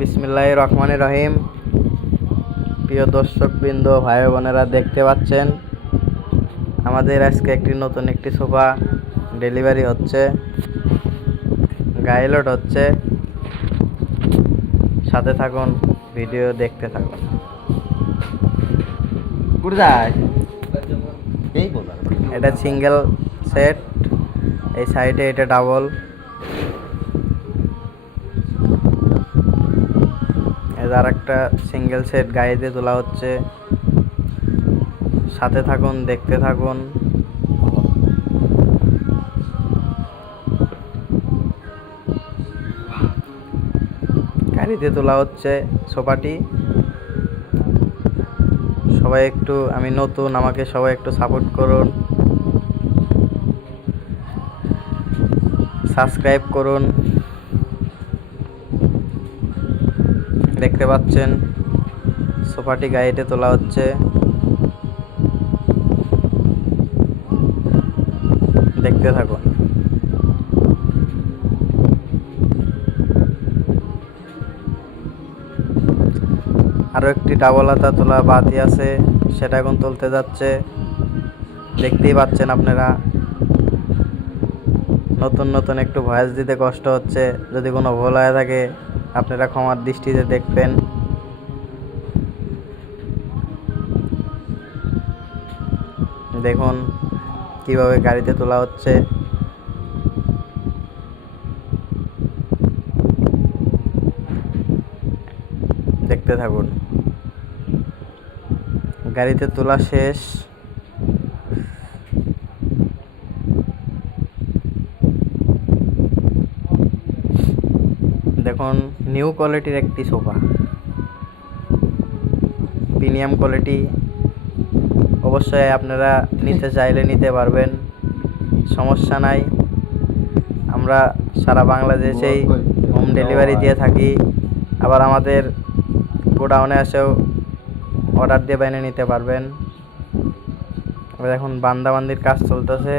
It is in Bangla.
বিসমিল্লাহির রহমানির রহিম। প্রিয় দর্শকবৃন্দ, ভাই বোনেরা, দেখতে পাচ্ছেন আমাদের আজকে নতুন একটি সোফা ডেলিভারি হচ্ছে, গায়ে লোড হচ্ছে। সাথে থাকুন, ভিডিও দেখতে থাকুন। এটা সিঙ্গেল সেট, এই সাইডে এটা ডাবল। আর একটা সিঙ্গেল সেট গায়ে দিয়ে তোলা হচ্ছে। সাথে থাকুন, দেখতে থাকুন। গাড়িতে তোলা হচ্ছে সোফাটি। সবাই একটু, আমি নতুন, আমাকে সবাই একটু সাপোর্ট করুন, সাবস্ক্রাইব করুন। দেখতে পাচ্ছেন সোফাটি গাড়িতে তোলা হচ্ছে। দেখতে থাকুন। আরো একটি ডাবল হাতা তোলা বাতি আছে, সেটা এখন তুলতে যাচ্ছে। দেখতেই পাচ্ছেন আপনারা। নতুন নতুন একটু ভয়েস দিতে কষ্ট হচ্ছে, যদি কোনো ভুল হয়ে থাকে আপনারা ক্ষমার দৃষ্টিতে দেখবেন। দেখুন কিভাবে গাড়িতে তোলা হচ্ছে। দেখতে থাকুন। গাড়িতে তোলা শেষ। দেখুন, নিউ কোয়ালিটির একটি সোফা, প্রিমিয়াম কোয়ালিটি। অবশ্যই আপনারা নিতে চাইলে নিতে পারবেন, সমস্যা নাই। আমরা সারা বাংলাদেশেই হোম ডেলিভারি দিয়ে থাকি। আবার আমাদের গোডাউনে এসেও অর্ডার দিয়ে বাইরে নিতে পারবেন। এখন বান্দাবান্দির কাজ চলতেছে।